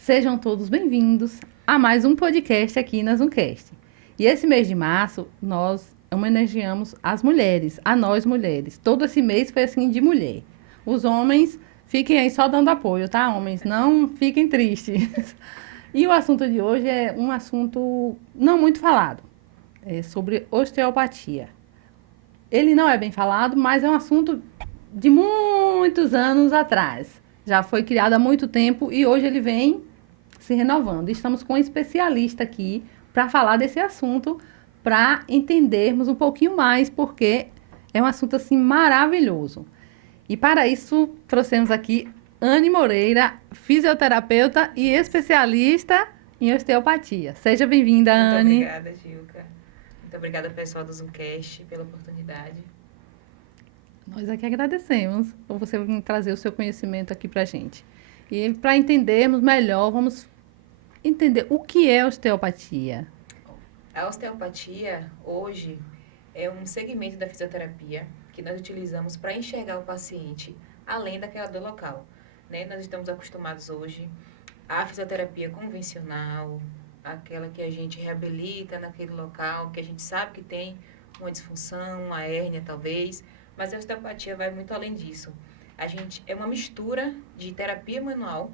Sejam todos bem-vindos a mais um podcast aqui na Zoomcast. E esse mês de março, nós homenageamos as mulheres, a nós mulheres. Todo esse mês foi assim de mulher. Os homens fiquem aí só dando apoio, tá, homens? Não fiquem tristes. E o assunto de hoje é um assunto não muito falado, é sobre osteopatia. Ele não é bem falado, mas é um assunto de muitos anos atrás. Já foi criado há muito tempo e hoje ele vem se renovando. Estamos com um especialista aqui para falar desse assunto, para entendermos um pouquinho mais, porque é um assunto assim maravilhoso. E para isso trouxemos aqui Anne Moreira, fisioterapeuta e especialista em osteopatia. Seja bem-vinda, Muito Anne. obrigada, Gilca. Muito obrigada, pessoal do Zoomcast, pela oportunidade. Nós aqui agradecemos por você vir trazer o seu conhecimento aqui para a gente. E para entendermos melhor, vamos entender o que é osteopatia. A osteopatia, hoje, é um segmento da fisioterapia que nós utilizamos para enxergar o paciente além daquela dor local. Né? Nós estamos acostumados hoje à fisioterapia convencional, aquela que a gente reabilita naquele local, que a gente sabe que tem uma disfunção, uma hérnia talvez, mas a osteopatia vai muito além disso. A gente é uma mistura de terapia manual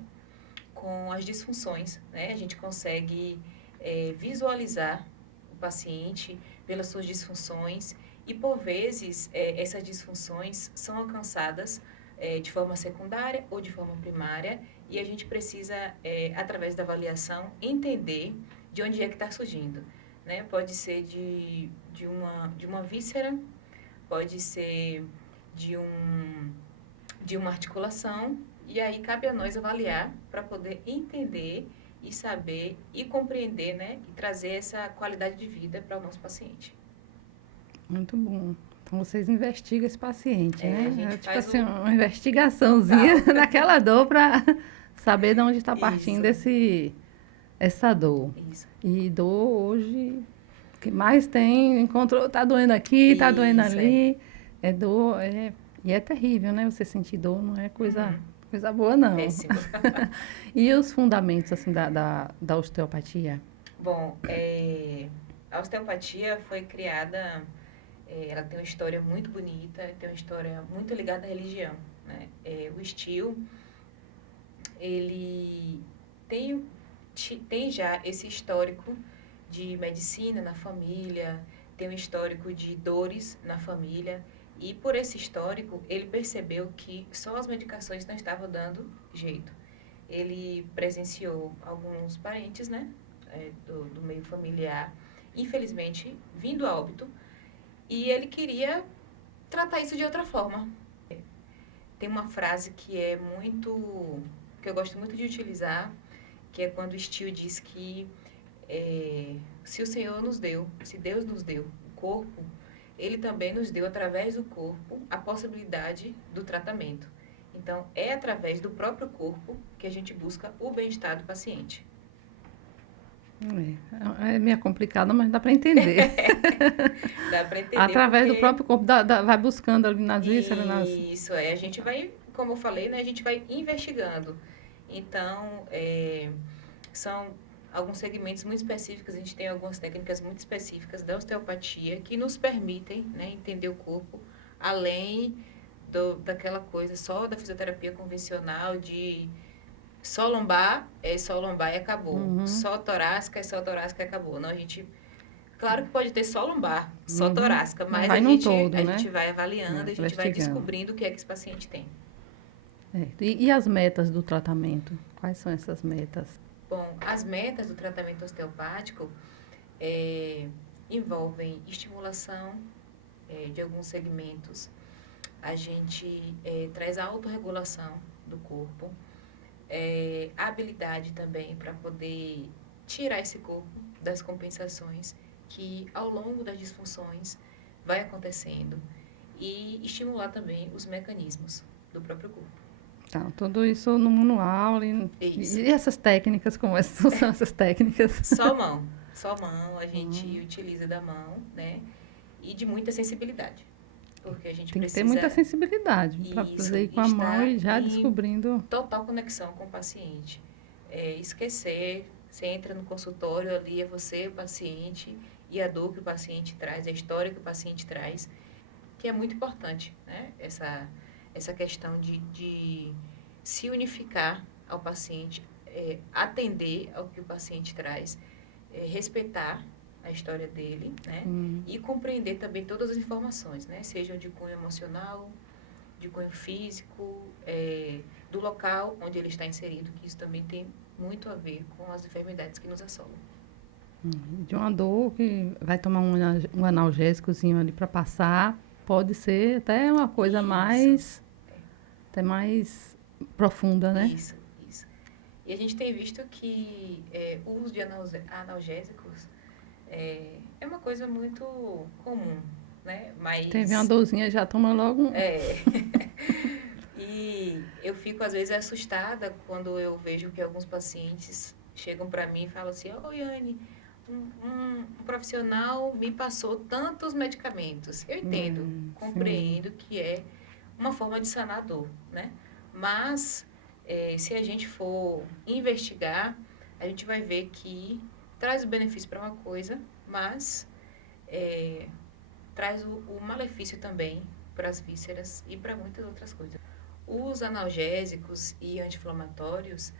com as disfunções, né? A gente consegue visualizar o paciente pelas suas disfunções e, por vezes, essas disfunções são alcançadas de forma secundária ou de forma primária e a gente precisa, através da avaliação, entender de onde é que está surgindo. Né? Pode ser de uma víscera, pode ser de uma articulação, e aí cabe a nós avaliar para poder entender e saber e compreender, né? E trazer essa qualidade de vida para o nosso paciente. Muito bom. Então vocês investigam esse paciente, né? A gente Tipo faz assim, uma investigaçãozinha naquela dor para saber de onde está partindo essa dor. Isso. E dor hoje, o que mais tem, encontrou, tá doendo aqui, tá doendo Isso, ali. É dor, e é terrível, né? Você sentir dor não é coisa boa, não. Péssimo. E os fundamentos, assim, da osteopatia? Bom, a osteopatia foi criada, ela tem uma história muito bonita, tem uma história muito ligada à religião, né? O Steel, ele tem já esse histórico de medicina na família, tem um histórico de dores na família, e por esse histórico, ele percebeu que só as medicações não estavam dando jeito. Ele presenciou alguns parentes, né, do meio familiar, infelizmente, vindo a óbito, e ele queria tratar isso de outra forma. Tem uma frase que eu gosto muito de utilizar, que é quando o Steele diz que se o Senhor nos deu, se Deus nos deu o corpo, Ele também nos deu, através do corpo, a possibilidade do tratamento. Então, é através do próprio corpo que a gente busca o bem-estar do paciente. É meio complicado, mas dá para entender. Dá para entender Através do porque... próprio corpo, vai buscando ali nas vísceras. Isso, a gente vai, como eu falei, né, a gente vai investigando. Então, são alguns segmentos muito específicos, a gente tem algumas técnicas muito específicas da osteopatia que nos permitem, né, entender o corpo além daquela coisa só da fisioterapia convencional de só lombar é só lombar e acabou. Só torácica é só torácica e acabou. Não, a gente... Claro que pode ter só lombar, só torácica, mas a gente vai avaliando, a gente vai descobrindo o que é que esse paciente tem. E as metas do tratamento? Quais são essas metas? Bom, as metas do tratamento osteopático envolvem estimulação de alguns segmentos. A gente traz a autorregulação do corpo, a habilidade também para poder tirar esse corpo das compensações que ao longo das disfunções vai acontecendo e estimular também os mecanismos do próprio corpo. Tá, tudo isso no manual. E essas técnicas, como são essas técnicas? Só mão, a gente utiliza da mão, né? E de muita sensibilidade. Porque a gente tem precisa... que ter muita sensibilidade para fazer com a mão e já descobrindo... total conexão com o paciente. esquecer. Você entra no consultório, ali é você, o paciente, e a dor que o paciente traz, a história que o paciente traz, que é muito importante, né? Essa questão de se unificar ao paciente, atender ao que o paciente traz, respeitar a história dele, né? E compreender também todas as informações, né? Sejam de cunho emocional, de cunho físico, do local onde ele está inserido, que isso também tem muito a ver com as enfermidades que nos assolam. De uma dor que vai tomar um analgésicozinho ali para passar, pode ser até uma coisa até mais profunda, né? Isso. E a gente tem visto que o uso de analgésicos é uma coisa muito comum, né? Mas... Teve uma dorzinha, já toma logo um... E eu fico, às vezes, assustada quando eu vejo que alguns pacientes chegam para mim e falam assim: "Ô, Yane, um profissional me passou tantos medicamentos." Eu entendo, compreendo que é uma forma de sanar a dor, né? Mas, se a gente for investigar, a gente vai ver que traz o benefício para uma coisa, mas traz o malefício também para as vísceras e para muitas outras coisas. Os analgésicos e anti-inflamatórios,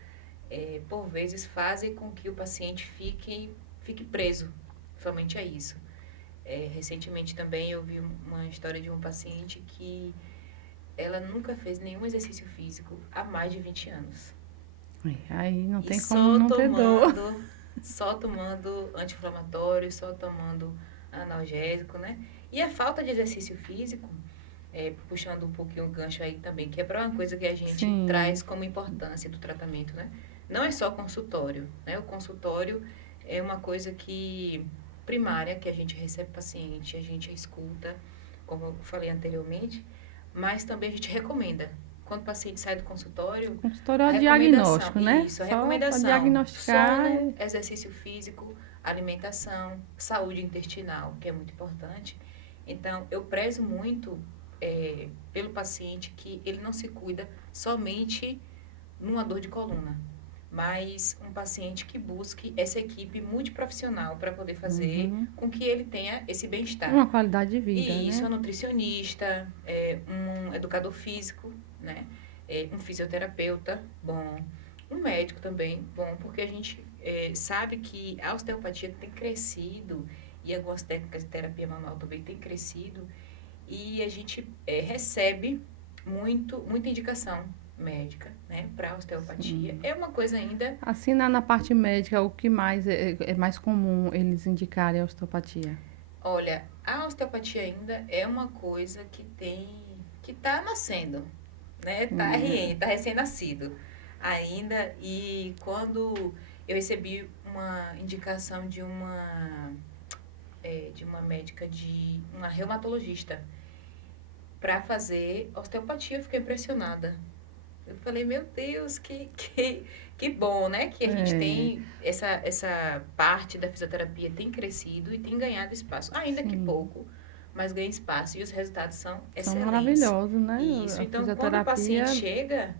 por vezes, fazem com que o paciente fique preso somente a isso. Recentemente também eu vi uma história de um paciente que ela nunca fez nenhum exercício físico há mais de 20 anos. Aí não tem como não ter dor. Só tomando anti-inflamatório, só tomando analgésico, né? E a falta de exercício físico, puxando um pouquinho o gancho aí também, que é para uma coisa que a gente traz como importância do tratamento, né? Não é só consultório, né? O consultório é uma coisa primária, que a gente recebe paciente, a gente escuta, como eu falei anteriormente, mas também a gente recomenda. Quando o paciente sai do consultório... Consultório é o diagnóstico, né? Isso, a recomendação. Diagnosticar. Sono, exercício físico, alimentação, saúde intestinal, que é muito importante. Então, eu prezo muito pelo paciente que ele não se cuida somente numa dor de coluna, mas um paciente que busque essa equipe multiprofissional para poder fazer com que ele tenha esse bem-estar. Uma qualidade de vida, Isso, né? um nutricionista, um educador físico, né? Um fisioterapeuta bom, um médico também bom, porque a gente sabe que a osteopatia tem crescido e algumas técnicas de terapia manual também têm crescido e a gente recebe muita indicação médica, né, para osteopatia. É uma coisa ainda... Assim, na parte médica, o que mais é mais comum eles indicarem a osteopatia? Olha, a osteopatia ainda é uma coisa que está nascendo, né? Tá recém-nascido ainda. E quando eu recebi uma indicação de uma médica, de uma reumatologista, para fazer osteopatia, eu fiquei impressionada. Eu falei, meu Deus, que bom, né? Que a gente tem essa parte da fisioterapia tem crescido e tem ganhado espaço. Ainda que pouco, mas ganha espaço. E os resultados são excelentes. São maravilhosos, né? Isso. Então, quando o paciente chega,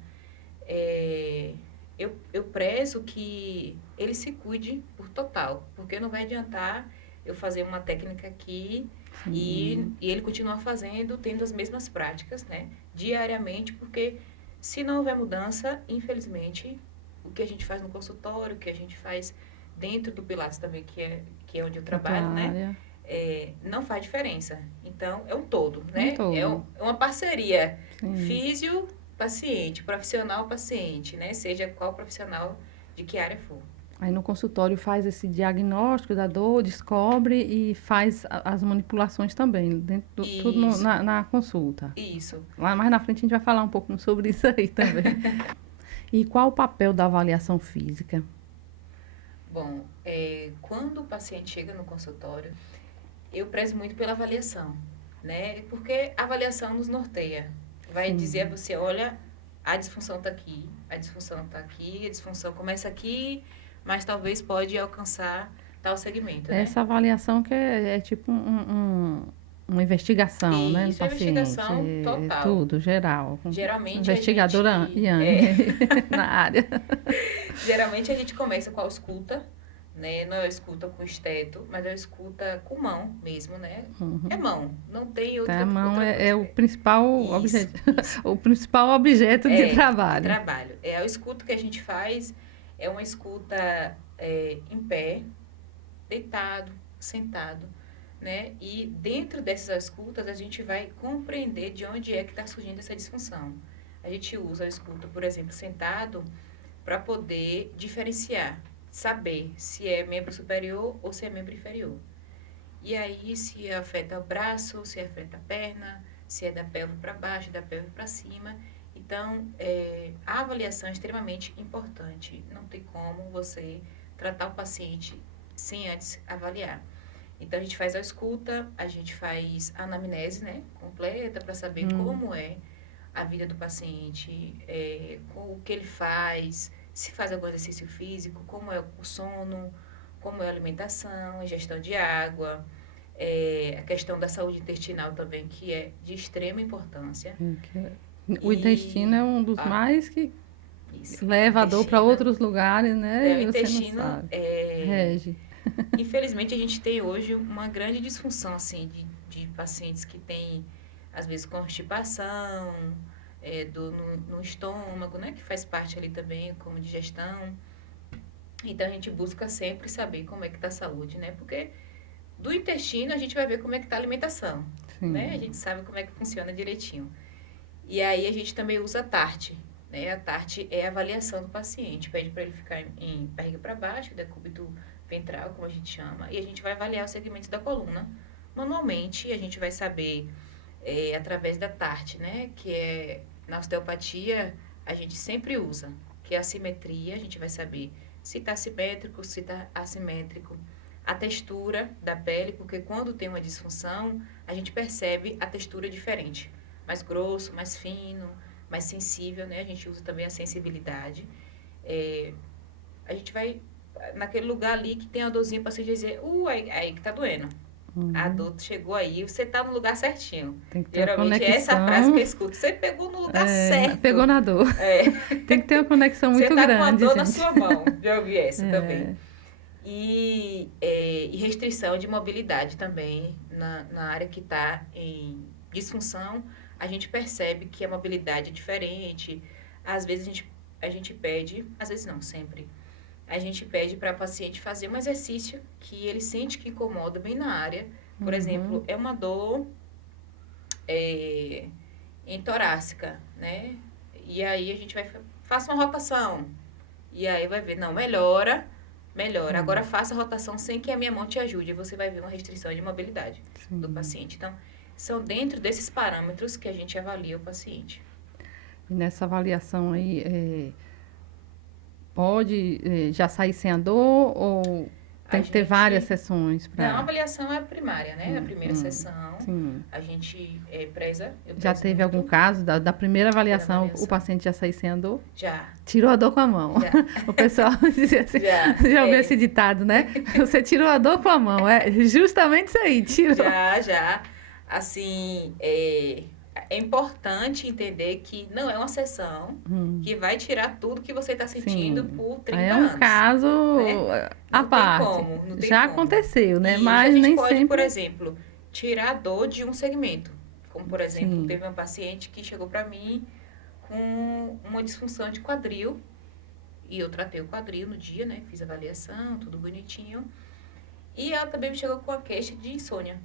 eu prezo que ele se cuide por total. Porque não vai adiantar eu fazer uma técnica aqui e ele continuar fazendo, tendo as mesmas práticas, né? Diariamente, porque... Se não houver mudança, infelizmente, o que a gente faz no consultório, o que a gente faz dentro do Pilates também, que é onde eu trabalho, né? Não faz diferença. Então, é um todo, né? É uma parceria. Físio, paciente, profissional, paciente, né? Seja qual profissional de que área for. Aí no consultório faz esse diagnóstico da dor, descobre e faz as manipulações também, tudo na consulta. Isso. Lá mais na frente a gente vai falar um pouco sobre isso aí também. E qual o papel da avaliação física? Bom, quando o paciente chega no consultório, eu prezo muito pela avaliação, né? Porque a avaliação nos norteia. Vai dizer a você, olha, a disfunção está aqui, a disfunção está aqui, a disfunção começa aqui... mas talvez pode alcançar tal segmento, né? Essa avaliação que é tipo uma investigação, né, no Isso é paciente. investigação total. Tudo, geral. Geralmente Investigadora a gente, Iane, na área. geralmente a gente começa com a escuta, né? Não é a escuta com esteto, mas é a escuta com mão mesmo, né? É mão, não tem outra, Tá, a mão outra coisa. é o principal Isso, objeto, isso. o principal objeto de trabalho. De trabalho. É a escuta que a gente faz, é uma escuta em pé, deitado, sentado, né? E dentro dessas escutas a gente vai compreender de onde é que está surgindo essa disfunção. A gente usa a escuta, por exemplo, sentado, para poder diferenciar, saber se é membro superior ou se é membro inferior. E aí, se afeta o braço, se afeta a perna, se é da pelve para baixo, da pelve para cima. Então, a avaliação é extremamente importante. Não tem como você tratar o paciente sem antes avaliar. Então, a gente faz a escuta, a gente faz a anamnese, né, completa, para saber como é a vida do paciente, o que ele faz, se faz algum exercício físico, como é o sono, como é a alimentação, ingestão de água, a questão da saúde intestinal também, que é de extrema importância. O intestino é um dos mais que isso, leva a dor para outros lugares, né? O E você intestino não sabe. Rege. Infelizmente, a gente tem hoje uma grande disfunção, assim, de pacientes que têm, às vezes, constipação, dor no estômago, né? Que faz parte ali também, como digestão. Então, a gente busca sempre saber como é que está a saúde, né? Porque do intestino, a gente vai ver como é que está a alimentação, né? A gente sabe como é que funciona direitinho. E aí, a gente também usa a TART, né? A TART é a avaliação do paciente. Pede para ele ficar em barriga para baixo, decúbito ventral, como a gente chama, e a gente vai avaliar os segmentos da coluna. Manualmente, a gente vai saber, através da TART, né? Que é, na osteopatia, a gente sempre usa, que é a simetria, a gente vai saber se está simétrico, se está assimétrico. A textura da pele, porque quando tem uma disfunção, a gente percebe a textura diferente. Mais grosso, mais fino, mais sensível, né? A gente usa também a sensibilidade. A gente vai naquele lugar ali que tem a dorzinha, para você dizer, aí que tá doendo. A dor chegou aí, você tá no lugar certinho. Tem que ter Geralmente é essa frase que eu escuto. Você pegou no lugar certo. Pegou na dor. Tem que ter uma conexão muito grande. Você tá com a dor gente. na sua mão. Já ouvi essa também. E restrição de mobilidade também na área que está em disfunção. A gente percebe que a mobilidade é diferente. Às vezes a gente pede, às vezes não, sempre. A gente pede para o paciente fazer um exercício que ele sente que incomoda bem na área. Por exemplo, é uma dor em torácica, né? E aí a gente faça uma rotação. E aí vai ver, não, melhora. Agora faça a rotação sem que a minha mão te ajude. E você vai ver uma restrição de mobilidade do paciente. Então, são dentro desses parâmetros que a gente avalia o paciente. E nessa avaliação aí, pode já sair sem a dor ou tem que ter várias sessões? Não, a avaliação é a primária, né? A primeira sessão, sim. A gente preza. Já teve algum caso da primeira avaliação, o paciente já saiu sem a dor? Já. Tirou a dor com a mão. Já. O pessoal dizia assim, já ouviu esse ditado, né? Você tirou a dor com a mão, é justamente isso aí, tirou. Já. Assim, é importante entender que não é uma sessão que vai tirar tudo que você está sentindo por 30 anos. É um caso à parte. Não tem já como. Aconteceu, né? E mas a gente nem pode, sempre... por exemplo, tirar a dor de um segmento. Como, por exemplo, teve uma paciente que chegou para mim com uma disfunção de quadril. E eu tratei o quadril no dia, né? Fiz a avaliação, tudo bonitinho. E ela também me chegou com a queixa de insônia.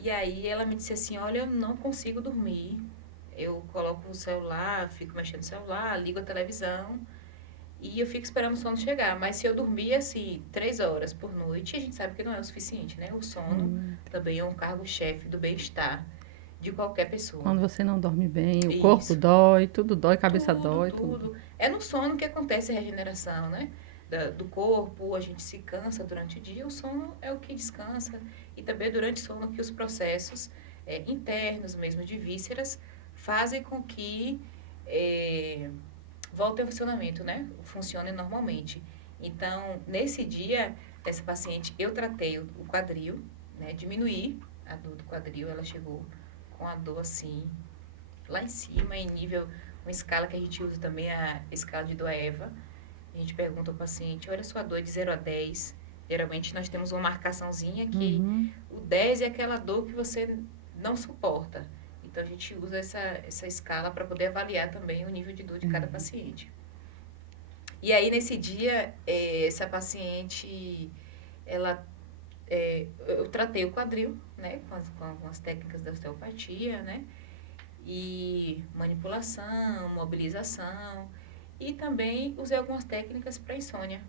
E aí ela me disse assim, olha, eu não consigo dormir. Eu coloco o celular, fico mexendo no celular, ligo a televisão e eu fico esperando o sono chegar. Mas se eu dormir, assim, 3 horas por noite, a gente sabe que não é o suficiente, né? O sono também é um cargo-chefe do bem-estar de qualquer pessoa. Quando você não dorme bem, o corpo dói, tudo dói, cabeça dói. Tudo. É no sono que acontece a regeneração, né? Do corpo, a gente se cansa durante o dia, o sono é o que descansa. E também durante o sono que os processos internos mesmo de vísceras fazem com que volte ao funcionamento, né? Funcione normalmente. Então, nesse dia, essa paciente, eu tratei o quadril, né? Diminuí a dor do quadril, ela chegou com a dor assim, lá em cima, em nível, uma escala que a gente usa também, a escala de dor EVA. A gente pergunta ao paciente, olha a sua dor de 0 a 10. Geralmente nós temos uma marcaçãozinha que o 10 é aquela dor que você não suporta. Então a gente usa essa escala para poder avaliar também o nível de dor de cada paciente. E aí nesse dia, essa paciente, eu tratei o quadril, né, com as técnicas da osteopatia, né, e manipulação, mobilização, e também usei algumas técnicas para insônia.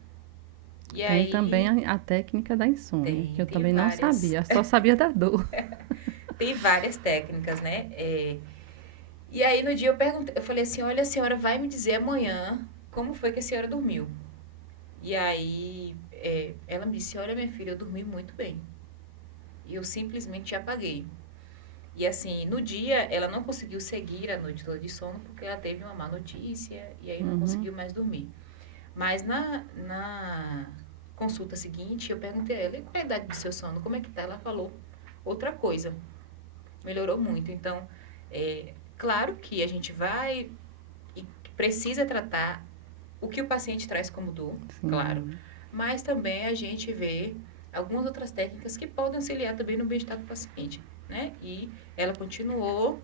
E Tem aí, também a técnica da insônia, que eu tem também não várias. sabia, só sabia da dor. Tem várias técnicas, né? E aí no dia eu falei assim, olha, a senhora vai me dizer amanhã como foi que a senhora dormiu. E aí ela me disse, olha minha filha, eu dormi muito bem. E eu simplesmente apaguei. E assim, no dia ela não conseguiu seguir a noite toda de sono porque ela teve uma má notícia e aí não conseguiu mais dormir. Mas na consulta seguinte, eu perguntei a ela, e qual é a idade do seu sono? Como é que tá? Ela falou outra coisa. Melhorou muito. Então, claro que a gente vai e precisa tratar o que o paciente traz como dor, claro. Mas também a gente vê algumas outras técnicas que podem auxiliar também no bem-estar do paciente, né? E ela continuou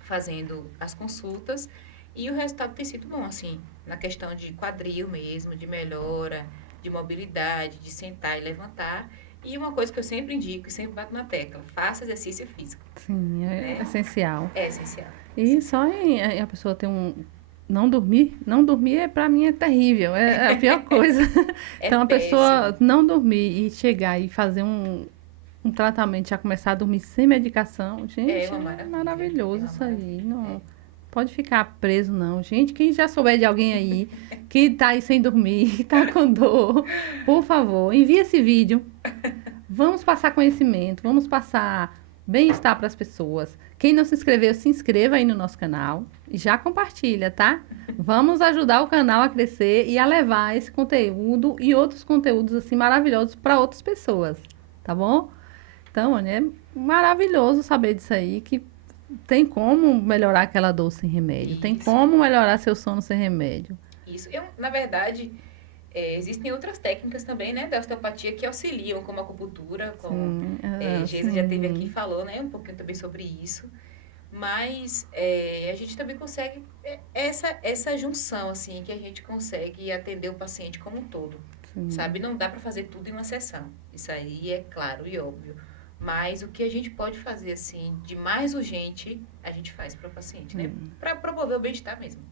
fazendo as consultas e o resultado tem sido bom, assim, na questão de quadril mesmo, de melhora, de mobilidade, de sentar e levantar. E uma coisa que eu sempre indico e sempre bato na tecla, faça exercício físico. Sim, é essencial. É essencial. E só em a pessoa ter não dormir para mim é terrível, é a pior coisa. Então a pessoa não dormir e chegar e fazer um tratamento, já começar a dormir sem medicação, gente, é maravilhoso isso aí. Não pode ficar preso não. Gente, quem já souber de alguém aí que tá aí sem dormir, tá com dor, por favor, envie esse vídeo. Vamos passar conhecimento, vamos passar bem-estar para as pessoas. Quem não se inscreveu, se inscreva aí no nosso canal e já compartilha, tá? Vamos ajudar o canal a crescer e a levar esse conteúdo e outros conteúdos assim maravilhosos para outras pessoas, tá bom? Então, é maravilhoso saber disso aí, que tem como melhorar aquela dor sem remédio, tem como melhorar seu sono sem remédio. Isso. Na verdade, existem outras técnicas também, né, da osteopatia que auxiliam, como a acupuntura, como Geisa já teve aqui e falou, né, um pouquinho também sobre isso. Mas a gente também consegue essa junção, assim, que a gente consegue atender o paciente como um todo, sabe? Não dá para fazer tudo em uma sessão, isso aí é claro e óbvio. Mas o que a gente pode fazer, assim, de mais urgente, a gente faz para o paciente, né? Para promover o bem-estar mesmo.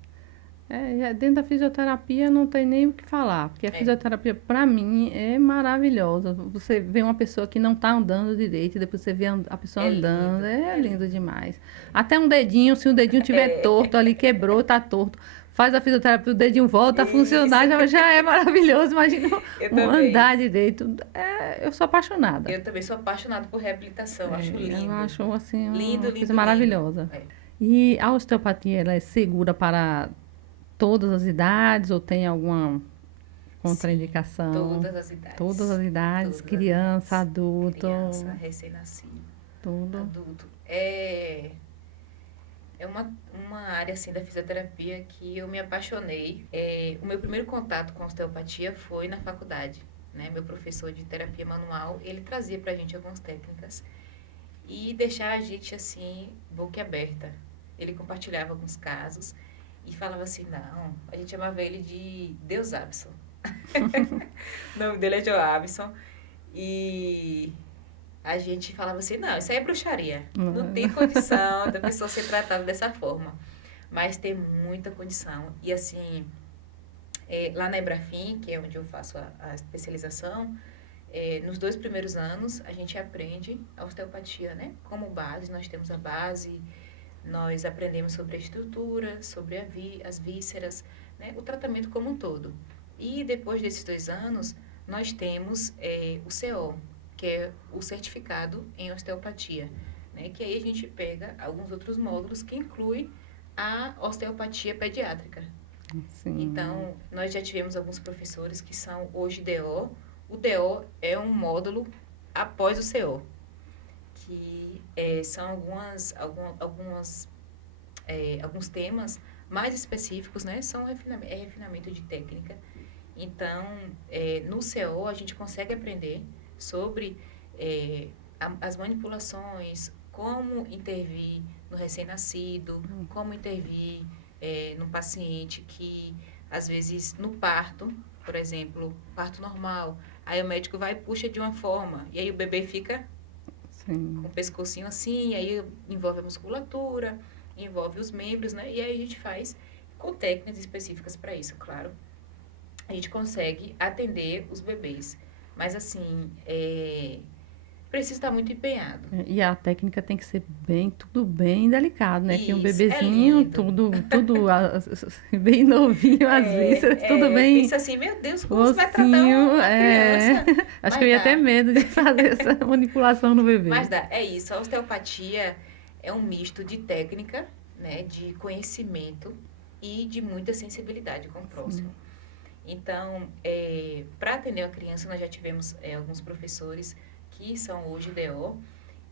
Dentro da fisioterapia não tem nem o que falar, porque a fisioterapia, para mim, é maravilhosa. Você vê uma pessoa que não está andando direito, e depois você vê a pessoa andando, é lindo demais. Até um dedinho, se o dedinho estiver torto ali, quebrou, está torto, faz a fisioterapia, o dedinho volta a funcionar, já é maravilhoso. Imagina andar direito. Eu sou apaixonada. Eu também sou apaixonada por reabilitação, acho lindo. Eu acho, assim, lindo, uma coisa maravilhosa. E a osteopatia, ela é segura para todas as idades ou tem alguma contraindicação? Sim, todas as idades. Todas as idades, criança, adulto. Criança, recém-nascido. Tudo. Adulto. É uma área assim da fisioterapia que eu me apaixonei. O meu primeiro contato com a osteopatia foi na faculdade, né? Meu professor de terapia manual, ele trazia pra gente algumas técnicas e deixava a gente assim, boquiaberta. Ele compartilhava alguns casos e falava assim, não, a gente chamava ele de Deus Abson. O nome dele é Joe Abson. E a gente falava assim, não, isso aí é bruxaria. Não tem condição da pessoa ser tratada dessa forma. Mas tem muita condição. E assim, lá na Ebrafim, que é onde eu faço a especialização, nos 2 primeiros anos a gente aprende a osteopatia, né? Como base, nós temos a base, nós aprendemos sobre a estrutura, sobre as vísceras, né? O tratamento como um todo. E depois desses 2 anos, nós temos o CO, que é o certificado em osteopatia, né? Que aí a gente pega alguns outros módulos que incluem a osteopatia pediátrica. Sim. Então, nós já tivemos alguns professores que são hoje DO. O DO é um módulo após o CO, que são alguns temas mais específicos, né? São refinamento de técnica. Então, no CO, a gente consegue aprender sobre as manipulações, como intervir no recém-nascido, como intervir no paciente que, às vezes, no parto, por exemplo, parto normal, aí o médico vai e puxa de uma forma, e aí o bebê fica Sim. com o pescocinho assim, aí envolve a musculatura, envolve os membros, né? E aí a gente faz com técnicas específicas para isso, claro. A gente consegue atender os bebês. Mas, assim, precisa estar muito empenhado. E a técnica tem que ser tudo bem delicado, né? Que um Isso, é bebezinho, lindo. tudo bem novinho, as vísceras, tudo bem. Pensa assim, meu Deus, como você vai tratar uma criança? Acho que eu ia ter medo de fazer essa manipulação no bebê. Mas dá, é isso. A osteopatia é um misto de técnica, né? De conhecimento e de muita sensibilidade com o próximo. Então, para atender a criança, nós já tivemos alguns professores que são hoje DO,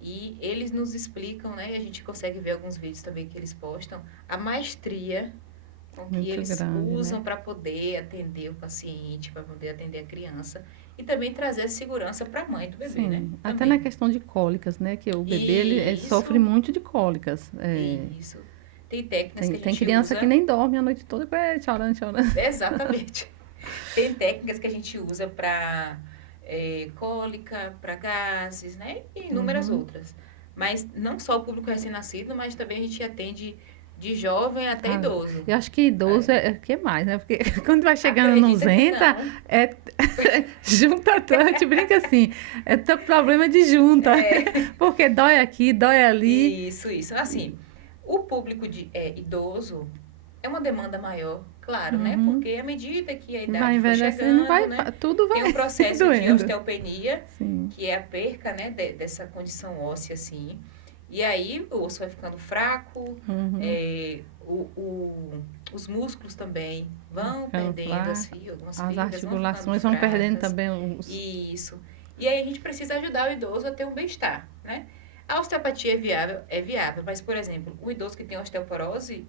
e eles nos explicam, né? A gente consegue ver alguns vídeos também que eles postam, a maestria com que eles usam, né? Para poder atender o paciente, para poder atender a criança, e também trazer a segurança para a mãe do bebê, né? Até Também. na questão de cólicas, né? Que o bebê ele sofre muito de cólicas. Isso. Tem técnicas que a gente tem criança usa... que nem dorme a noite toda, chorando. Exatamente. Tem técnicas que a gente usa para cólica, para gases, né? E inúmeras outras. Mas não só o público recém-nascido, mas também a gente atende de jovem até idoso. Eu acho que idoso é o que mais, né? Porque quando vai chegando nos 90, junta tudo, a gente brinca assim, é teu problema de junta. Porque dói aqui, dói ali. Isso. Assim, o público idoso é uma demanda maior, claro, né? Porque à medida que a idade vai chegando, né? Tudo vai tem um processo de osteopenia, Sim. que é a perca, né? Dessa condição óssea, assim. E aí o osso vai ficando fraco, os músculos também vão perdendo algumas fibras. As articulações vão perdendo também os... Isso. E aí a gente precisa ajudar o idoso a ter um bem-estar, né? A osteopatia é viável, mas, por exemplo, o idoso que tem osteoporose,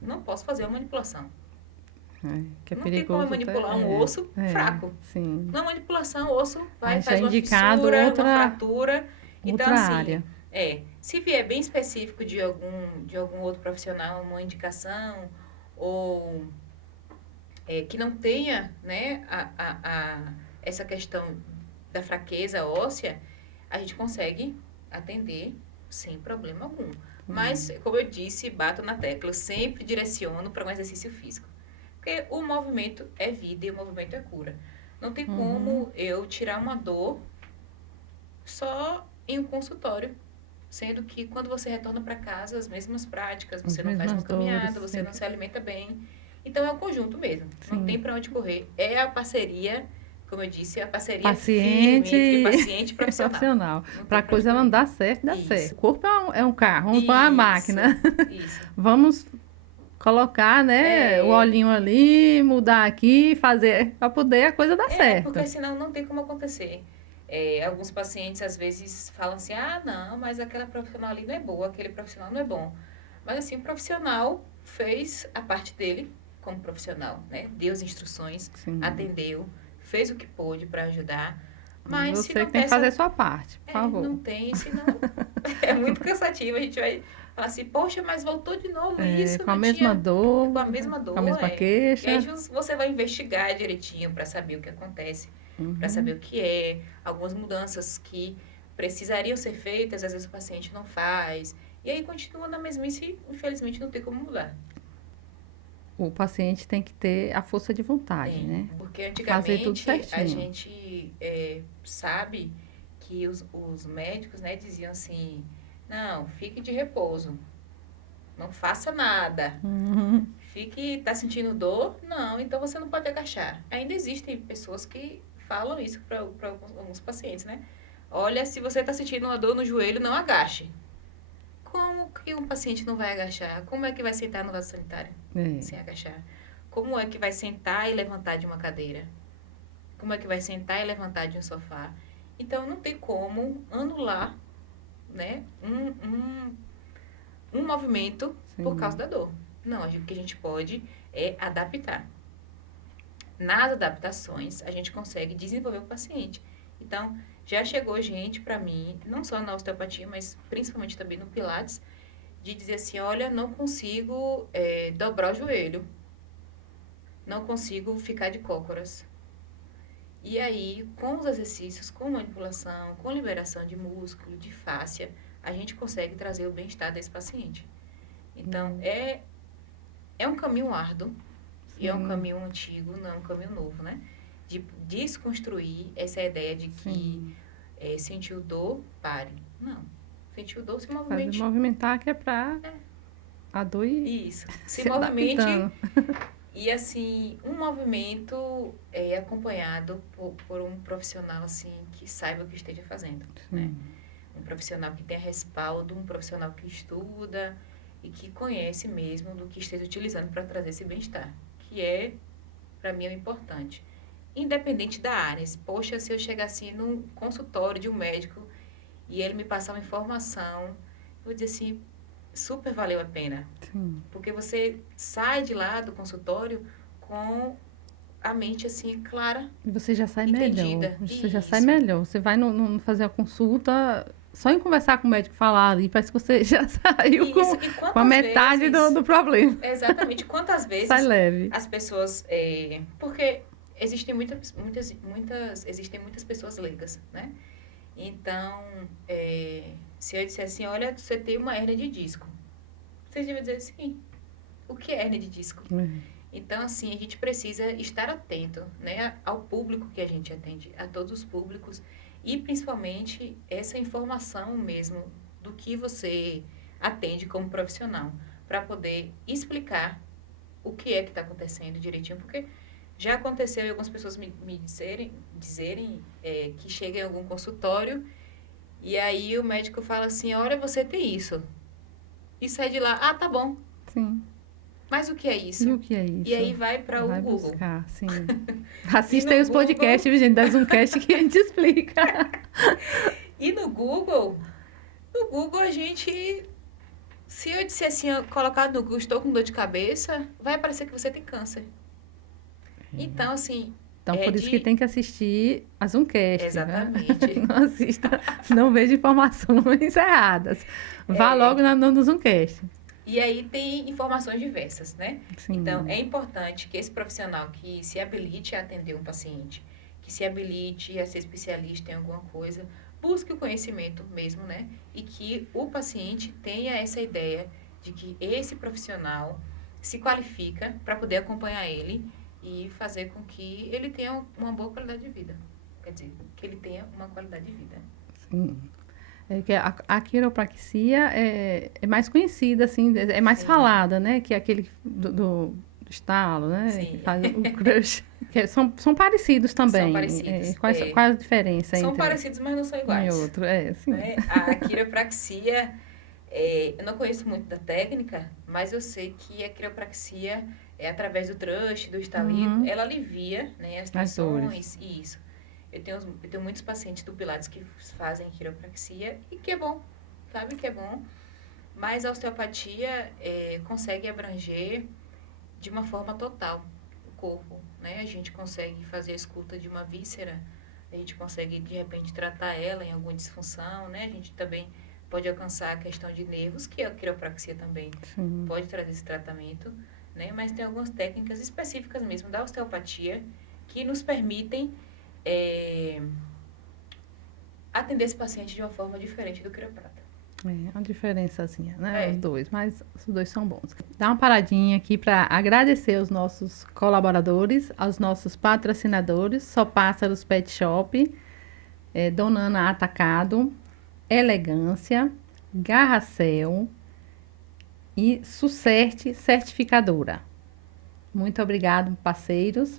não posso fazer uma manipulação. Que é não perigoso, tem como manipular um osso fraco. Sim. Na manipulação, o osso faz uma indicado fissura, uma fratura. Então, outra assim, área. Se vier bem específico de algum outro profissional, uma indicação, ou que não tenha, né, essa questão da fraqueza óssea, a gente consegue atender sem problema algum. Mas, como eu disse, bato na tecla, eu sempre direciono para um exercício físico. Porque o movimento é vida e o movimento é cura. Não tem como eu tirar uma dor só em um consultório. Sendo que quando você retorna para casa, as mesmas práticas, você não faz uma caminhada, você não se alimenta bem. Então, é um conjunto mesmo. Sim. Não tem para onde correr. É a parceria, como eu disse, é a parceria firme entre paciente e profissional. Para a coisa não dar certo, dá certo. O corpo é um carro, vamos para uma máquina. Isso. Vamos colocar, né, o olhinho ali, mudar aqui, fazer, para poder a coisa dar certo. Porque senão não tem como acontecer. Alguns pacientes às vezes falam assim, não, mas aquela profissional ali não é boa, aquele profissional não é bom. Mas assim, o profissional fez a parte dele como profissional, né? Deu as instruções, atendeu, fez o que pôde para ajudar. Mas você tem que fazer a sua parte, por favor. Não tem, senão é muito cansativo. A gente vai falar assim, poxa, mas voltou de novo isso. Com a mesma dor. Com a mesma dor. Com a mesma queixa. E aí você vai investigar direitinho para saber o que acontece, para saber o que é. Algumas mudanças que precisariam ser feitas, às vezes o paciente não faz. E aí continua na mesmice e, infelizmente, não tem como mudar. O paciente tem que ter a força de vontade, né? Porque antigamente a gente sabe que os médicos, né, diziam assim, não, fique de repouso, não faça nada. Tá sentindo dor? Não, então você não pode agachar. Ainda existem pessoas que falam isso para alguns pacientes, né? Olha, se você está sentindo uma dor no joelho, não agache. Como que um paciente não vai agachar? Como é que vai sentar no vaso sanitário sem agachar? Como é que vai sentar e levantar de uma cadeira? Como é que vai sentar e levantar de um sofá? Então, não tem como anular, né, um movimento por causa da dor. Não, o que a gente pode é adaptar. Nas adaptações, a gente consegue desenvolver o paciente. Então, já chegou gente para mim, não só na osteopatia, mas principalmente também no Pilates, de dizer assim, olha, não consigo dobrar o joelho, não consigo ficar de cócoras. E aí, com os exercícios, com manipulação, com liberação de músculo, de fáscia, a gente consegue trazer o bem-estar desse paciente. Então, é um caminho árduo, e é um caminho antigo, não é um caminho novo, né? De desconstruir essa ideia de que sentiu dor, pare. Não. Sentiu dor, se movimente. Fazer movimentar que é pra a dor ir Isso. Se movimente. E, assim, um movimento é acompanhado por um profissional, assim, que saiba o que esteja fazendo, né? Um profissional que tenha respaldo, um profissional que estuda e que conhece mesmo do que esteja utilizando para trazer esse bem-estar, que é, para mim, o importante. Independente da área. Poxa, se eu chegar assim num consultório de um médico e ele me passar uma informação, eu vou dizer assim, super valeu a pena. Sim. Porque você sai de lá do consultório com a mente assim clara. E você já sai entendida. melhor. Você já sai melhor. Você vai fazer a consulta, só em conversar com o médico, falar ali, parece que você já saiu com a metade do problema. Exatamente. Quantas vezes sai leve. As pessoas... porque existem muitas pessoas leigas, né? Então, se eu disser assim, olha, você tem uma hérnia de disco. Você deve dizer assim, o que é hérnia de disco? Então, assim, a gente precisa estar atento, né, ao público que a gente atende, a todos os públicos, e principalmente essa informação mesmo do que você atende como profissional, para poder explicar o que é que está acontecendo direitinho, porque já aconteceu e algumas pessoas me dizerem que chega em algum consultório e aí o médico fala assim, olha, você tem isso. E sai de lá, tá bom. Sim. Mas o que é isso? E o que é isso? E aí vai para o Google. Buscar, sim. Assista aí os podcasts, gente, da Zoomcast que a gente explica. E no Google a gente... Se eu disser assim, colocar no Google, estou com dor de cabeça, vai aparecer que você tem câncer. Então, assim... Então, por isso que tem que assistir a Zoomcast. Exatamente. Né? Não assista, não veja informações erradas. Vá logo no Zoomcast. E aí tem informações diversas, né? Sim. Então, é importante que esse profissional que se habilite a atender um paciente, que se habilite a ser especialista em alguma coisa, busque o conhecimento mesmo, né? E que o paciente tenha essa ideia de que esse profissional se qualifica para poder acompanhar ele e fazer com que ele tenha uma boa qualidade de vida. Quer dizer, que ele tenha uma qualidade de vida. Sim. Que a quiropraxia é mais conhecida, assim, é mais falada, né? Que é aquele do estalo, né? Sim. Que faz o crush. Que são parecidos também. São parecidos. Qual a diferença são entre... parecidos, mas não são iguais. Um e outro, sim. Né? A quiropraxia, eu não conheço muito da técnica, mas eu sei que a quiropraxia é através do thrush, do estalido, ela alivia, né, as tensões e isso. Eu tenho muitos pacientes do Pilates que fazem quiropraxia e que é bom, sabe que é bom. Mas a osteopatia consegue abranger de uma forma total o corpo, né? A gente consegue fazer a escuta de uma víscera, a gente consegue, de repente, tratar ela em alguma disfunção, né? A gente também pode alcançar a questão de nervos, que a quiropraxia também pode trazer esse tratamento, né? Mas tem algumas técnicas específicas mesmo da osteopatia que nos permitem atender esse paciente de uma forma diferente do quiroprata. Uma diferençazinha, né? Os dois, mas os dois são bons. Dá uma paradinha aqui para agradecer aos nossos colaboradores, aos nossos patrocinadores, Só Pássaros Pet Shop, Dona Ana Atacado, Elegância, Garracel e Sucerte Certificadora. Muito obrigado, parceiros,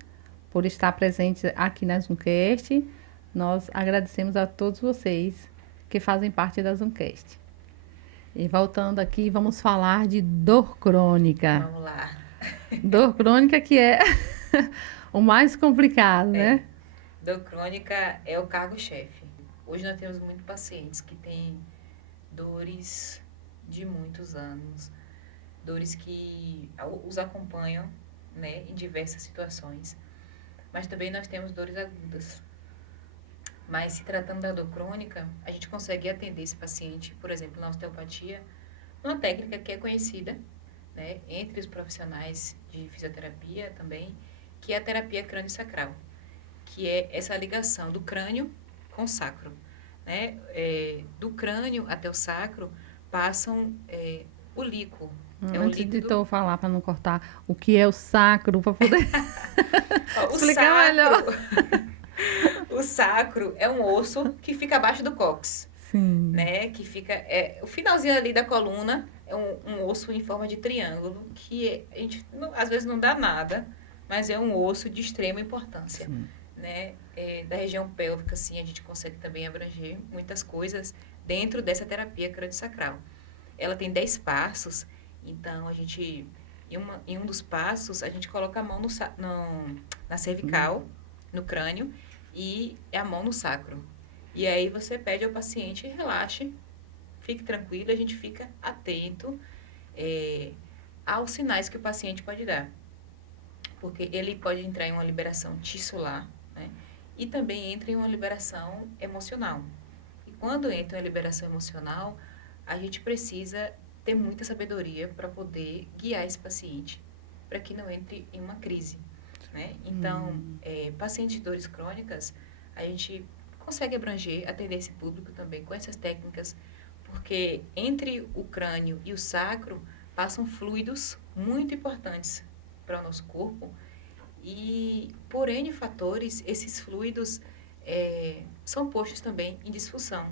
por estar presentes aqui na Zoomcast. Nós agradecemos a todos vocês que fazem parte da Zoomcast. E voltando aqui, vamos falar de dor crônica. Vamos lá. Dor crônica que é o mais complicado, né? Dor crônica é o cargo-chefe. Hoje nós temos muitos pacientes que têm dores de muitos anos, dores que os acompanham, né, em diversas situações. Mas também nós temos dores agudas. Mas se tratando da dor crônica, a gente consegue atender esse paciente, por exemplo, na osteopatia, uma técnica que é conhecida, né, entre os profissionais de fisioterapia também, que é a terapia crânio-sacral, que é essa ligação do crânio com o sacro. Né? Do crânio até o sacro passam o líquido. O Antes de líquido. tu falar, para não cortar, o que é o sacro, para poder O explicar melhor. O sacro é um osso que fica abaixo do cóccix. Sim. Né? Que fica, o finalzinho ali da coluna é um osso em forma de triângulo, que a gente às vezes não dá nada, mas é um osso de extrema importância. Né? Da região pélvica, assim, a gente consegue também abranger muitas coisas dentro dessa terapia crânio-sacral. Ela tem 10 passos, então a gente, em um dos passos, a gente coloca a mão na cervical, no crânio, e a mão no sacro. E aí você pede ao paciente, relaxe, fique tranquilo, a gente fica atento aos sinais que o paciente pode dar. Porque ele pode entrar em uma liberação tissular, né? E também entra em uma liberação emocional. E quando entra em uma liberação emocional, a gente precisa ter muita sabedoria para poder guiar esse paciente, para que não entre em uma crise, né? Então, pacientes de dores crônicas, a gente consegue abranger, atender esse público também com essas técnicas, porque entre o crânio e o sacro passam fluidos muito importantes para o nosso corpo e, por N fatores, esses fluidos são postos também em disfunção.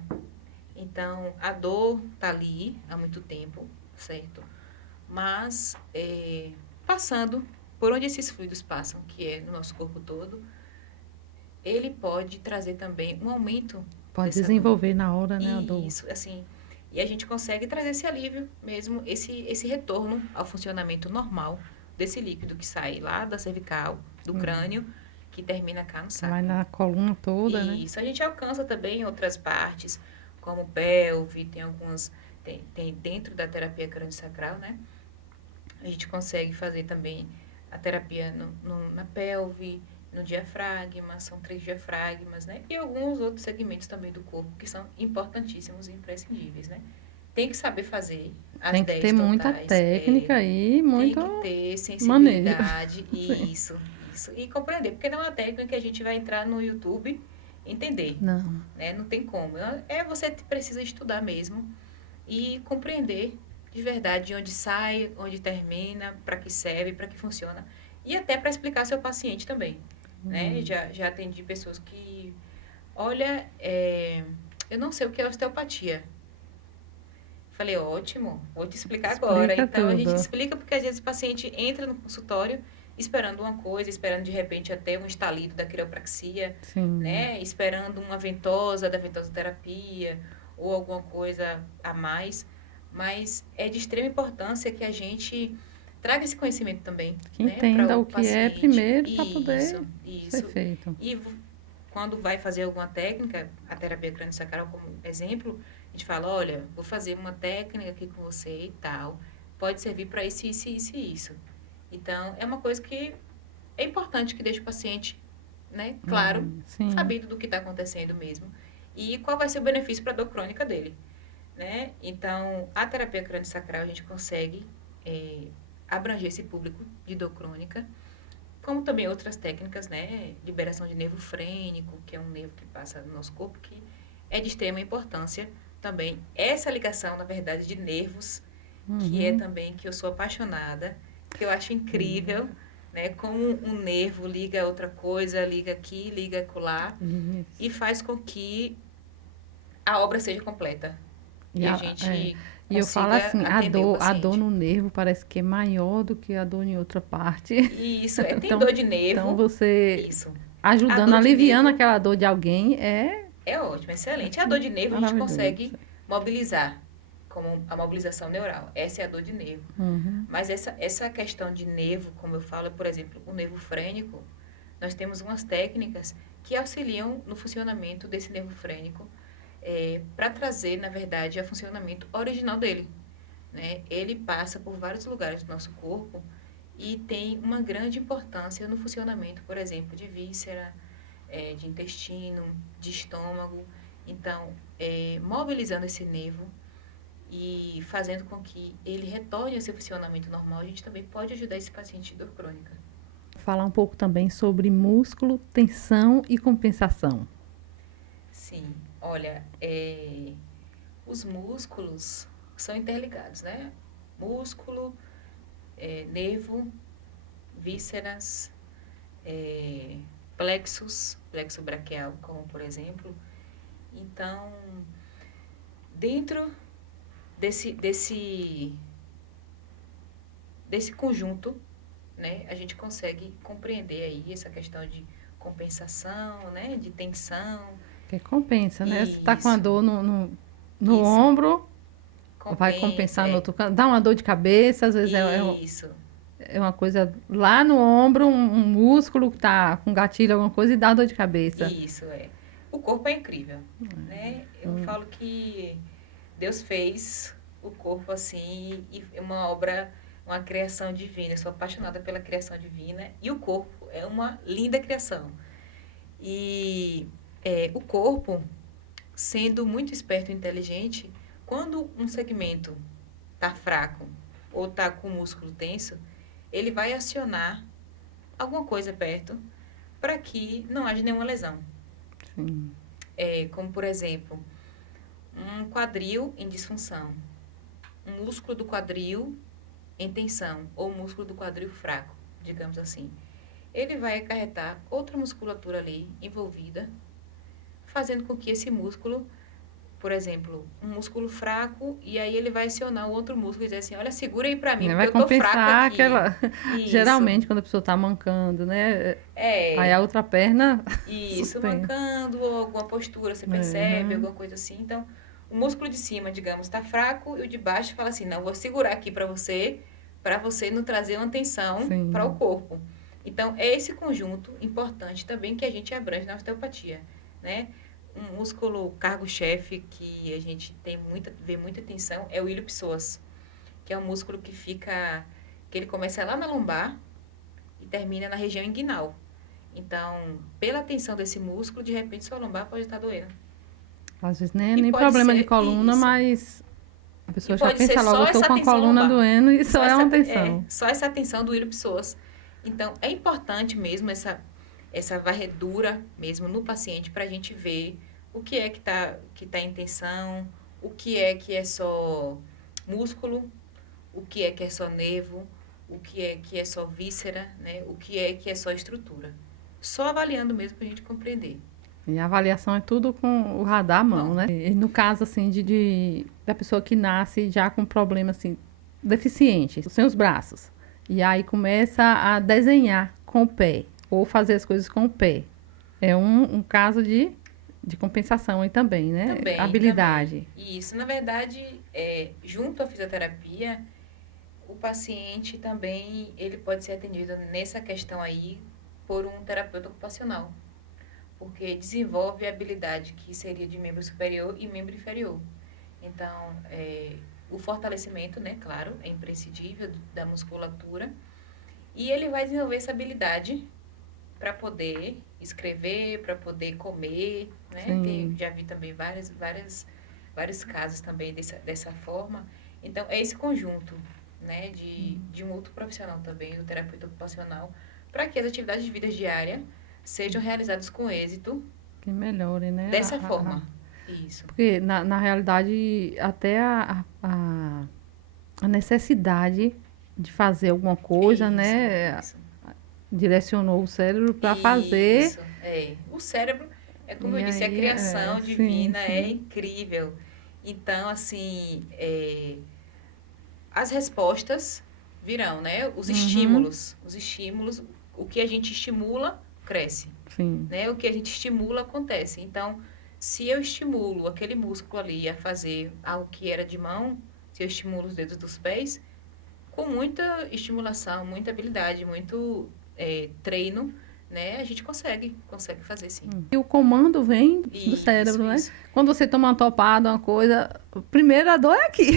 Então, a dor está ali há muito tempo, certo? Mas, passando por onde esses fluidos passam, que é no nosso corpo todo, ele pode trazer também um aumento. Pode desenvolver dor na hora, né, a dor. Isso, assim. E a gente consegue trazer esse alívio mesmo, esse retorno ao funcionamento normal desse líquido que sai lá da cervical, do crânio, que termina cá no sacro. Vai na coluna toda, né? Isso, a gente alcança também outras partes, como pelve, tem algumas, tem dentro da terapia crânio-sacral, né? A gente consegue fazer também a terapia na pelve, no diafragma, são 3 diafragmas, né? E alguns outros segmentos também do corpo que são importantíssimos e imprescindíveis, né? Tem que saber fazer as 10 Tem que ter totais, muita técnica e muito tem que ter sensibilidade, isso. E compreender, porque não é uma técnica que a gente vai entrar no YouTube entender. Não. Né? Não tem como. Você precisa estudar mesmo e compreender de verdade de onde sai, onde termina, para que serve, para que funciona. E até para explicar ao seu paciente também. Né? Já atendi pessoas que, olha, eu não sei o que é osteopatia. Falei, ótimo, vou te explicar agora. Então, tudo. A gente explica porque às vezes o paciente entra no consultório esperando uma coisa, esperando de repente até um estalido da quiropraxia, né? Esperando uma ventosa da ventosoterapia ou alguma coisa a mais. Mas é de extrema importância que a gente traga esse conhecimento também. Que né? entenda o paciente. Que é primeiro para poder ser feito. E quando vai fazer alguma técnica, a terapia crânio-sacral como exemplo, a gente fala, olha, vou fazer uma técnica aqui com você e tal, pode servir para isso, isso, isso e isso. Então, é uma coisa que é importante que deixe o paciente, né, claro, sabido do que está acontecendo mesmo e qual vai ser o benefício para a dor crônica dele. Né? Então, a terapia crânio-sacral a gente consegue abranger esse público de dor crônica, como também outras técnicas, né? Liberação de nervo frênico, que é um nervo que passa no nosso corpo, que é de extrema importância também. Essa ligação, na verdade, de nervos, que é também que eu sou apaixonada, que eu acho incrível, né? Como um nervo liga a outra coisa, liga aqui, liga acolá, e faz com que a obra seja completa. E a gente... E eu falo assim, a dor no nervo parece que é maior do que a dor em outra parte. Isso, tem então, dor de nervo. Então você ajudando, aliviando nervo, aquela dor de alguém é ótimo, excelente. A dor de nervo a gente consegue mobilizar, como a mobilização neural. Essa é a dor de nervo. Mas essa questão de nervo, como eu falo, por exemplo, o nervo frênico, nós temos umas técnicas que auxiliam no funcionamento desse nervo frênico, para trazer, na verdade, o funcionamento original dele, né? Ele passa por vários lugares do nosso corpo e tem uma grande importância no funcionamento, por exemplo, de víscera, de intestino, de estômago. Então, mobilizando esse nervo e fazendo com que ele retorne ao seu funcionamento normal, a gente também pode ajudar esse paciente de dor crônica. Falar um pouco também sobre músculo, tensão e compensação. Sim, olha, os músculos são interligados, né? Músculo, nervo, vísceras, plexo braquial, como por exemplo. Então, dentro desse conjunto, né, a gente consegue compreender aí essa questão de compensação, né, de tensão. Que compensa, né? Você tá com a Isso. dor no Isso. ombro, vai Compensa, compensar no outro canto. Dá uma dor de cabeça, às vezes Isso. é uma coisa lá no ombro, um músculo que tá com gatilho, alguma coisa, e dá dor de cabeça. Isso, O corpo é incrível, né? Eu falo que Deus fez o corpo assim, e é uma obra, uma criação divina. Eu sou apaixonada pela criação divina e o corpo é uma linda criação. E o corpo, sendo muito esperto e inteligente, quando um segmento está fraco ou está com o músculo tenso, ele vai acionar alguma coisa perto para que não haja nenhuma lesão. Sim. Como, por exemplo, um quadril em disfunção, um músculo do quadril em tensão ou músculo do quadril fraco, digamos assim. Ele vai acarretar outra musculatura ali envolvida, fazendo com que esse músculo, por exemplo, um músculo fraco, e aí ele vai acionar o outro músculo e dizer assim, olha, segura aí pra mim, Ele porque vai eu tô fraco compensar aqui. aquela... Isso. Geralmente, quando a pessoa tá mancando, né? Aí a outra perna Isso, sustenta. mancando, ou alguma postura, você percebe, alguma coisa assim. Então, o músculo de cima, digamos, tá fraco, e o de baixo fala assim, não, vou segurar aqui para você não trazer uma tensão para o corpo. Então, é esse conjunto importante também que a gente abrange na osteopatia, né? Um músculo cargo-chefe que a gente vê muita tensão é o ilho-psoas, que é um músculo que ele começa lá na lombar e termina na região inguinal. Então, pela tensão desse músculo, de repente sua lombar pode estar doendo. Às vezes nem problema de coluna, mas a pessoa já pensa logo, eu tô com a coluna doendo e só é uma tensão. Só essa tensão do ilho-psoas. Então, é importante mesmo essa varredura mesmo no paciente para a gente ver o que é que tá em tensão, o que é só músculo, o que é só nervo, o que é só víscera, né? O que é só estrutura. Só avaliando mesmo para a gente compreender. E a avaliação é tudo com o radar à mão, né? E no caso, assim, da pessoa que nasce já com problema, assim, deficiente, sem os braços. E aí começa a desenhar com o pé, ou fazer as coisas com o pé. É um caso de compensação aí também, né? Habilidade. Também. Isso, na verdade, junto à fisioterapia, o paciente também, ele pode ser atendido nessa questão aí por um terapeuta ocupacional, porque desenvolve a habilidade que seria de membro superior e membro inferior. Então, o fortalecimento, né, claro, é imprescindível da musculatura, e ele vai desenvolver essa habilidade para poder escrever, para poder comer, né? Já vi também vários casos também dessa forma. Então, é esse conjunto, né, de um outro profissional também, do terapeuta ocupacional, para que as atividades de vida diária sejam realizadas com êxito. Que melhore, né? Dessa forma. Isso. Porque, na realidade, até a necessidade de fazer alguma coisa, né? Isso. Direcionou o cérebro para fazer. Isso, O cérebro, como eu disse, a criação divina é incrível. Então, assim, as respostas virão, né? Os estímulos, o que a gente estimula, cresce. Sim. Né? O que a gente estimula, acontece. Então, se eu estimulo aquele músculo ali a fazer algo que era de mão, se eu estimulo os dedos dos pés, com muita estimulação, muita habilidade, muito treino, né, a gente consegue fazer sim. E o comando vem do cérebro, né? Isso. Quando você toma uma topada, uma coisa, primeiro a dor é aqui,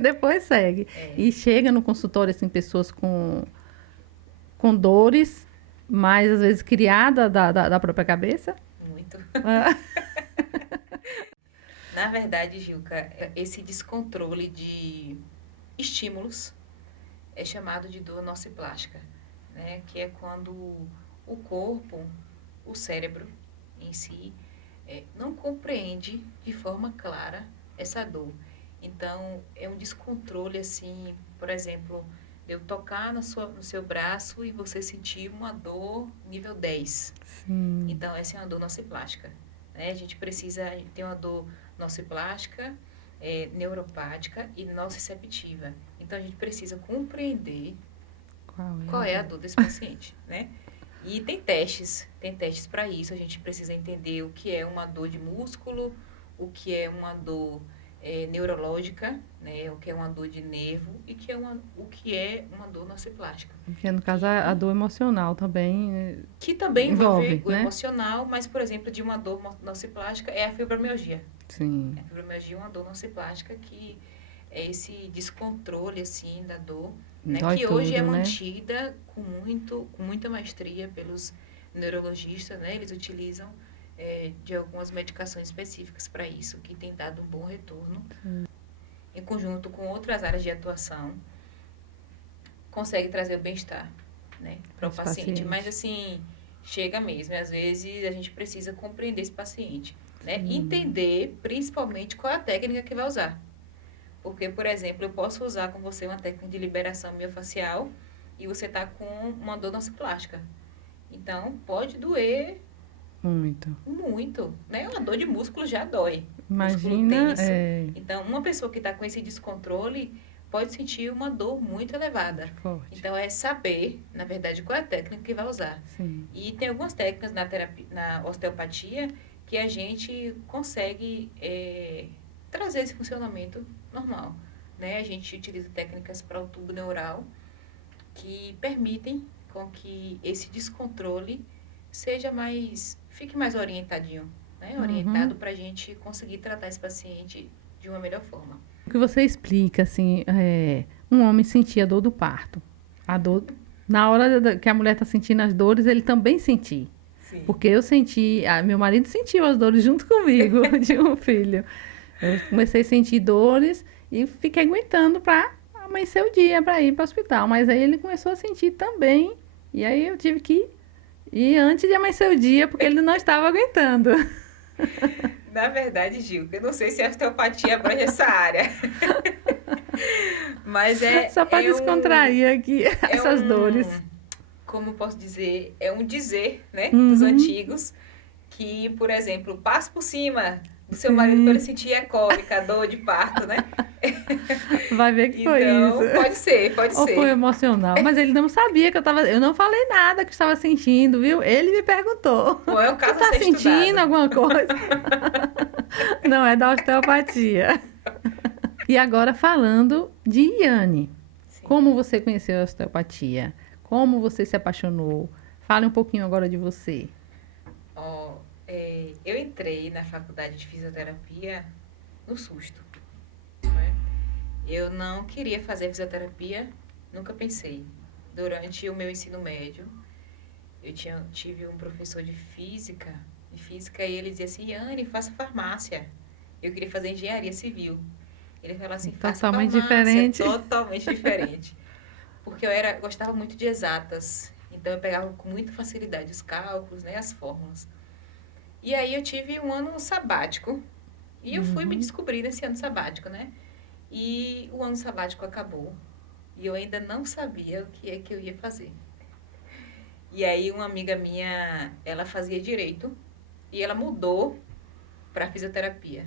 depois segue. E chega no consultório, assim, pessoas com dores, mas às vezes criada da própria cabeça. Muito. Ah, Na verdade, Gilca, esse descontrole de estímulos é chamado de dor nociplástica, né? Que é quando o corpo, o cérebro em si, não compreende de forma clara essa dor. Então, é um descontrole, assim, por exemplo, de eu tocar no seu braço e você sentir uma dor nível 10. sim. Então, essa é uma dor nociplástica, né? A gente tem uma dor nociplástica, neuropática e nociceptiva. Então, a gente precisa compreender qual é a dor desse paciente, né? E tem testes para isso. A gente precisa entender o que é uma dor de músculo, o que é uma dor neurológica, né? O que é uma dor de nervo e o que é uma dor nociplástica. Porque no caso a dor emocional também Que também envolve o né? emocional, mas, por exemplo, de uma dor nociplástica é a fibromialgia. Sim. A fibromialgia é uma dor nociplástica que é esse descontrole, assim, da dor, né? Dói Que hoje é tudo, né? mantida com muita maestria pelos neurologistas, né? Eles utilizam de algumas medicações específicas para isso, que tem dado um bom retorno. Em conjunto com outras áreas de atuação, consegue trazer o bem-estar, né, para o paciente. Mas, assim, chega mesmo. Às vezes, a gente precisa compreender esse paciente, né? Entender, principalmente, qual é a técnica que vai usar. Porque, por exemplo, eu posso usar com você uma técnica de liberação miofascial e você está com uma dor nociplástica. Então, pode doer muito, né? Uma dor de músculo já dói. Imagina. Então, uma pessoa que está com esse descontrole pode sentir uma dor muito elevada. Forte. Então, é saber, na verdade, qual é a técnica que vai usar. Sim. E tem algumas técnicas na osteopatia que a gente consegue trazer esse funcionamento normal, né? A gente utiliza técnicas para o tubo neural que permitem com que esse descontrole fique mais orientadinho, né? Orientado para a gente conseguir tratar esse paciente de uma melhor forma. O que você explica, assim, um homem sentia a dor do parto. A dor, na hora que a mulher está sentindo as dores, ele também sentia. Sim. Porque eu senti, meu marido sentiu as dores junto comigo, de um filho. Eu comecei a sentir dores e fiquei aguentando para amanhecer o dia, para ir para o hospital. Mas aí ele começou a sentir também. E aí eu tive que ir antes de amanhecer o dia, porque ele não estava aguentando. Na verdade, Gil, eu não sei se a osteopatia abrange essa área. Mas só para descontrair aqui essas dores. Como eu posso dizer? É um dizer, né, dos antigos, que, por exemplo, passe por cima do seu marido para ele sentir a cólica, a dor de parto, né? Vai ver que foi isso. Então, pode ser. Ou foi emocional. Mas ele não sabia que eu não falei nada que estava sentindo, viu? Ele me perguntou. Bom, é um caso tá sentindo estudado. alguma coisa? Não, é da osteopatia. E agora falando de Iane. Sim. Como você conheceu a osteopatia? Como você se apaixonou? Fale um pouquinho agora de você. Eu entrei na faculdade de fisioterapia no susto. Né? Eu não queria fazer fisioterapia, nunca pensei. Durante o meu ensino médio, eu tive um professor de física, e ele dizia assim, Iane, faça farmácia. Eu queria fazer engenharia civil. Ele falou assim, faça totalmente farmácia. Diferente. Totalmente diferente. Porque eu gostava muito de exatas. Então, eu pegava com muita facilidade os cálculos, né, as fórmulas. E aí, eu tive um ano sabático. E eu fui me descobrir nesse ano sabático, né? E o ano sabático acabou. E eu ainda não sabia o que é que eu ia fazer. E aí, uma amiga minha, ela fazia direito. E ela mudou para fisioterapia.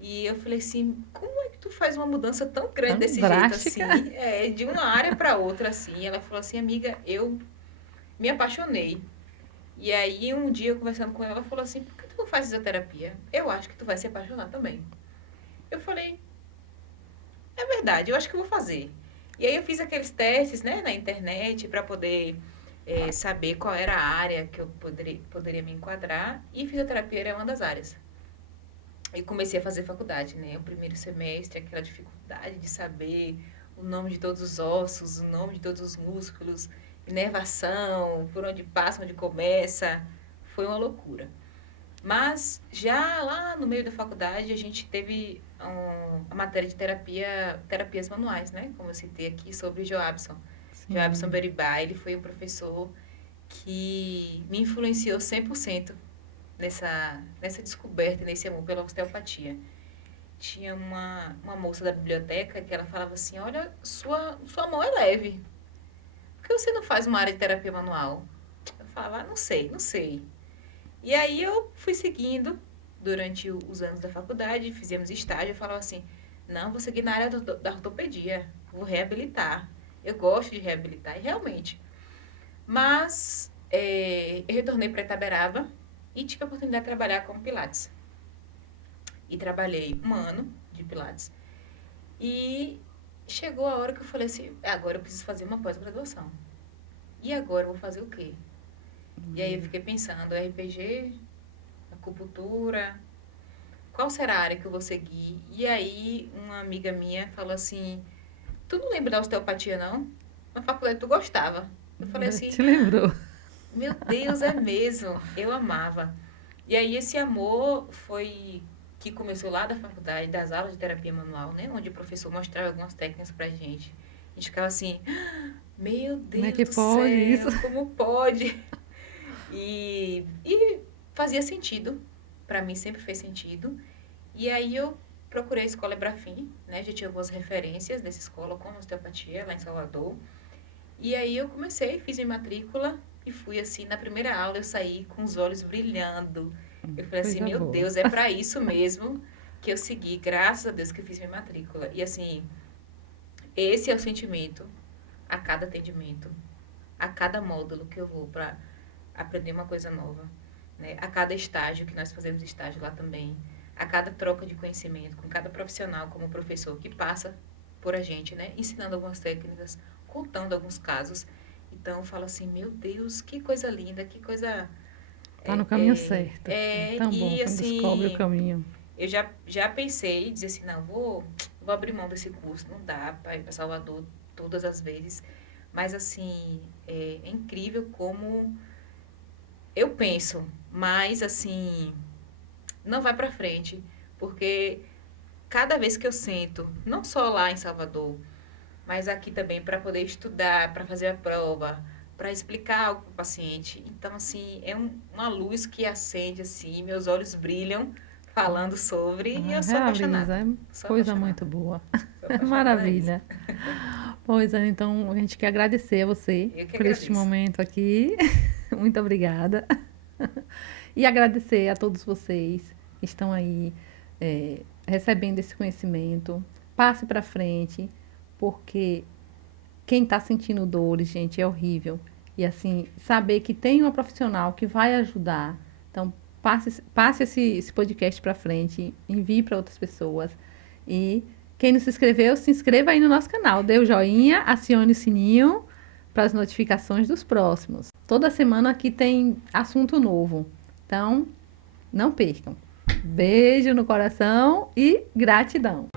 E eu falei assim, como é que tu faz uma mudança tão grande desse drástica? Jeito assim? De uma área para outra, assim. E ela falou assim, amiga, eu me apaixonei. E aí, um dia, eu conversando com ela, ela falou assim, por que tu não faz fisioterapia? Eu acho que tu vai se apaixonar também. Eu falei, é verdade, eu acho que eu vou fazer. E aí, eu fiz aqueles testes, né, na internet, para poder saber qual era a área que eu poderia me enquadrar, e fisioterapia era uma das áreas. E comecei a fazer faculdade, né? O primeiro semestre, aquela dificuldade de saber o nome de todos os ossos, o nome de todos os músculos, inervação, por onde passa, onde começa, foi uma loucura. Mas já lá no meio da faculdade a gente teve a matéria de terapias manuais, né? Como eu citei aqui sobre Joabson. Sim. Joabson Beribá, ele foi um professor que me influenciou 100% nessa descoberta, nesse amor pela osteopatia. Tinha uma moça da biblioteca que ela falava assim, olha, sua mão é leve. Por que você não faz uma área de terapia manual? Eu falava, não sei. E aí eu fui seguindo durante os anos da faculdade, fizemos estágio, eu falava assim, não, vou seguir na área da ortopedia, vou reabilitar. Eu gosto de reabilitar, e realmente. Mas eu retornei para Itaberaba e tive a oportunidade de trabalhar como Pilates. E trabalhei 1 ano de Pilates. E chegou a hora que eu falei assim, agora eu preciso fazer uma pós-graduação. E agora eu vou fazer o quê? E aí eu fiquei pensando, RPG, acupuntura, qual será a área que eu vou seguir? E aí uma amiga minha falou assim, tu não lembra da osteopatia, não? Na faculdade tu gostava. Eu falei assim, Te lembrou? meu Deus, é mesmo. Eu amava. E aí esse amor foi que começou lá da faculdade, das aulas de terapia manual, né? Onde o professor mostrava algumas técnicas pra gente. A gente ficava assim, meu Como é Deus que do pode isso? céu, como pode? E fazia sentido, para mim sempre fez sentido. E aí eu procurei a escola Ebrafim, né? Já tinha algumas referências dessa escola como osteopatia lá em Salvador. E aí eu comecei, fiz minha matrícula e fui assim, na primeira aula eu saí com os olhos brilhando. Eu falei assim, Coisa meu boa. Deus, é para isso mesmo que eu segui, graças a Deus que eu fiz minha matrícula. E assim, esse é o sentimento a cada atendimento, a cada módulo que eu vou para aprender uma coisa nova, né? A cada estágio, que nós fazemos estágio lá também, a cada troca de conhecimento com cada profissional, como professor que passa por a gente, né? Ensinando algumas técnicas, contando alguns casos. Então eu falo assim, meu Deus, que coisa linda, que coisa... Tá no caminho certo. É tão bom e quando descobre o assim, caminho. eu já pensei, dizer assim, não, vou abrir mão desse curso, não dá para ir para Salvador todas as vezes, mas assim, é incrível como eu penso, mas assim, não vai para frente, porque cada vez que eu sento, não só lá em Salvador, mas aqui também para poder estudar, para fazer a prova, para explicar algo para o paciente. Então, assim, é uma luz que acende, assim, meus olhos brilham falando sobre, e eu sou Realiza, apaixonada. é Sou coisa muito apaixonada. boa. Sou apaixonada mesmo. Maravilha. Pois é, então a gente quer agradecer a você Eu que por este agradeço. momento aqui. Muito obrigada. E agradecer a todos vocês que estão aí recebendo esse conhecimento. Passe para frente, porque quem está sentindo dores, gente, é horrível. E assim, saber que tem uma profissional que vai ajudar. Então, passe esse podcast para frente, envie para outras pessoas. E quem não se inscreveu, se inscreva aí no nosso canal. Dê o joinha, acione o sininho para as notificações dos próximos. Toda semana aqui tem assunto novo. Então, não percam. Beijo no coração e gratidão.